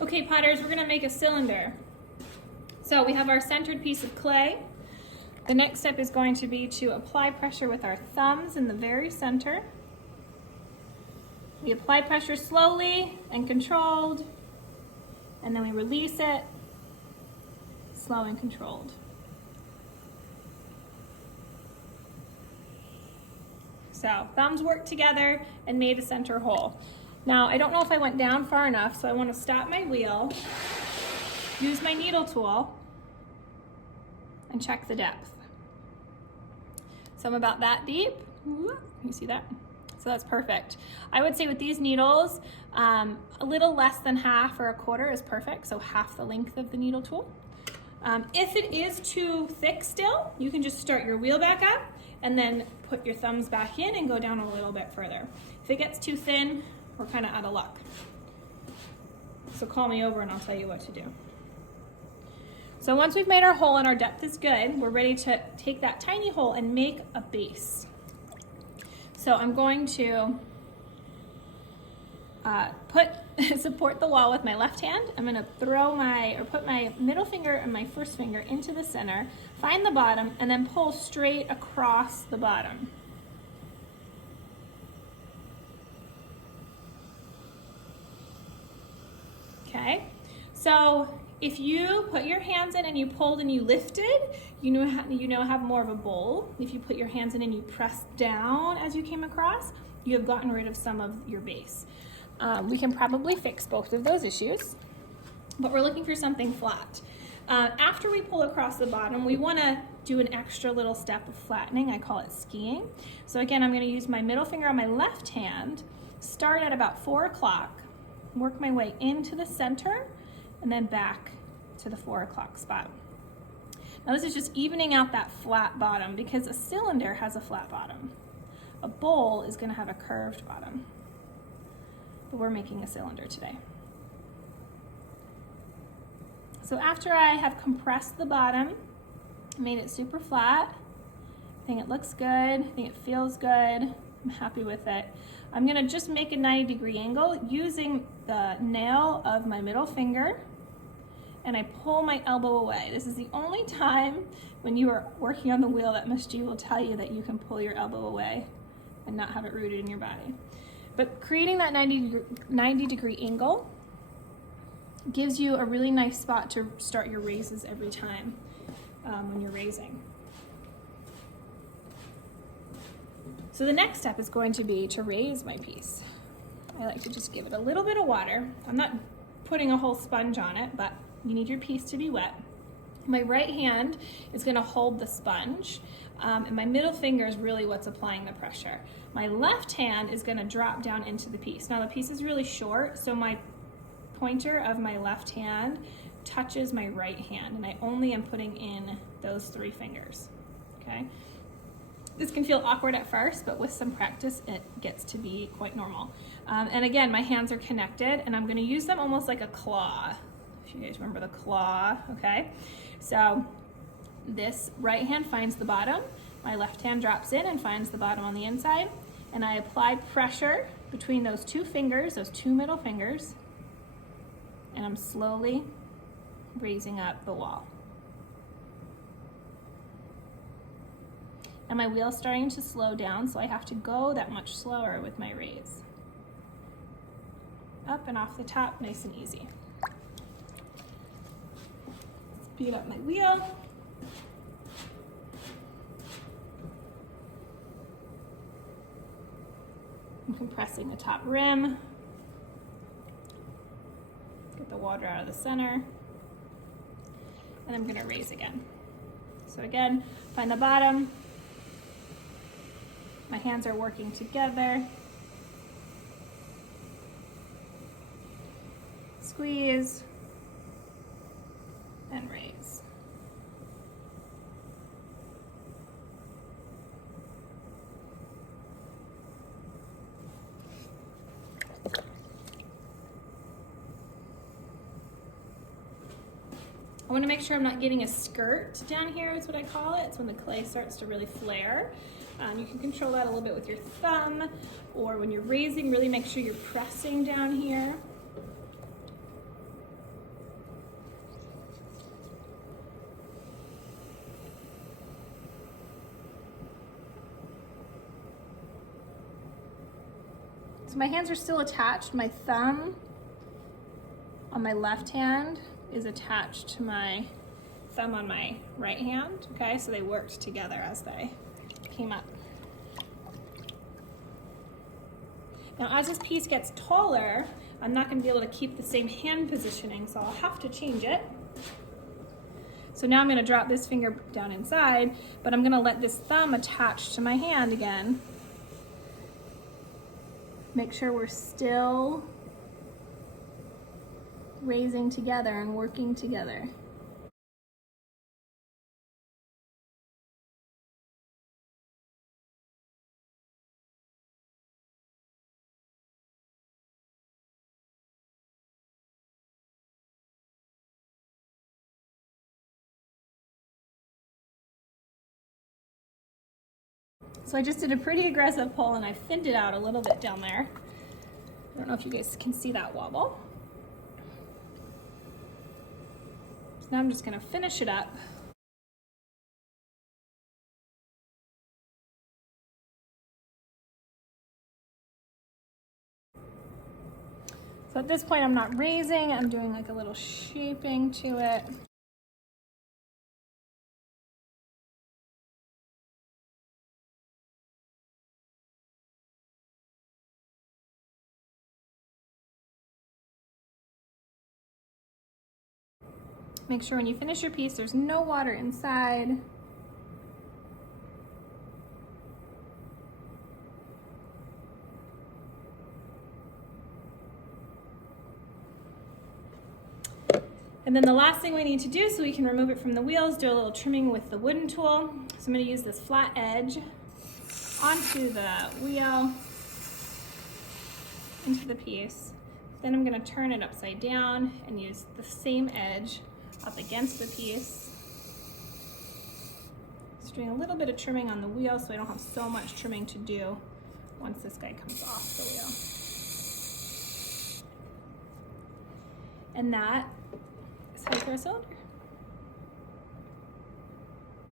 Okay, potters, we're gonna make a cylinder. So we have our centered piece of clay. The next step is going to be to apply pressure with our thumbs in the very center. We apply pressure slowly and controlled, and then we release it, slow and controlled. So thumbs work together and made a center hole. Now, I don't know if I went down far enough, so I want to stop my wheel, use my needle tool, and check the depth. So I'm about that deep. You see that? So that's perfect. I would say with these needles, a little less than half or a quarter is perfect, so half the length of the needle tool. If it is too thick still, you can just start your wheel back up and then put your thumbs back in and go down a little bit further. If it gets too thin, we're kind of out of luck. So call me over and I'll tell you what to do. So once we've made our hole and our depth is good, we're ready to take that tiny hole and make a base. So I'm going to support the wall with my left hand. I'm gonna put my middle finger and my first finger into the center, find the bottom, and then pull straight across the bottom. Okay, so if you put your hands in and you pulled and you lifted, you now have more of a bowl. If you put your hands in and you pressed down as you came across, you have gotten rid of some of your base. We can probably fix both of those issues, but we're looking for something flat. After we pull across the bottom, we want to do an extra little step of flattening. I call it skiing. So again, I'm going to use my middle finger on my left hand, start at about 4 o'clock, work my way into the center, and then back to the 4 o'clock spot. Now this is just evening out that flat bottom because a cylinder has a flat bottom. A bowl is going to have a curved bottom, but we're making a cylinder today. So after I have compressed the bottom, made it super flat, I think it looks good, I think it feels good, I'm happy with it. I'm going to just make a 90-degree angle using the nail of my middle finger, and I pull my elbow away. This is the only time when you are working on the wheel that Miss G will tell you that you can pull your elbow away and not have it rooted in your body. But creating that 90-degree angle gives you a really nice spot to start your raises every time when you're raising. So the next step is going to be to raise my piece. I like to just give it a little bit of water. I'm not putting a whole sponge on it, but you need your piece to be wet. My right hand is going to hold the sponge, and my middle finger is really what's applying the pressure. My left hand is going to drop down into the piece. Now the piece is really short, so my pointer of my left hand touches my right hand, and I only am putting in those 3 fingers, okay? This can feel awkward at first, but with some practice, it gets to be quite normal. And again, my hands are connected, and I'm gonna use them almost like a claw. If you guys remember the claw, okay? So this right hand finds the bottom, my left hand drops in and finds the bottom on the inside, and I apply pressure between those 2 fingers, those 2 middle fingers, and I'm slowly raising up the wall. And my wheel's starting to slow down, so I have to go that much slower with my raise. Up and off the top, nice and easy. Speed up my wheel. I'm compressing the top rim. Get the water out of the center. And I'm gonna raise again. So again, find the bottom. My hands are working together. Squeeze and raise. I want to make sure I'm not getting a skirt down here is what I call it. It's when the clay starts to really flare. You can control that a little bit with your thumb, or when you're raising, really make sure you're pressing down here. So my hands are still attached. My thumb on my left hand is attached to my thumb on my right hand, okay? So they worked together as they came up. Now as this piece gets taller, I'm not gonna be able to keep the same hand positioning, so I'll have to change it. So now I'm gonna drop this finger down inside, but I'm gonna let this thumb attach to my hand again. Make sure we're still raising together and working together. So I just did a pretty aggressive pull and I thinned it out a little bit down there. I don't know if you guys can see that wobble. So now I'm just gonna finish it up. So at this point I'm not raising, I'm doing like a little shaping to it. Make sure when you finish your piece, there's no water inside. And then the last thing we need to do so we can remove it from the wheel is do a little trimming with the wooden tool. So I'm gonna use this flat edge onto the wheel, into the piece. Then I'm gonna turn it upside down and use the same edge up against the piece. Just doing a little bit of trimming on the wheel so I don't have so much trimming to do once this guy comes off the wheel. And that is how you throw a cylinder.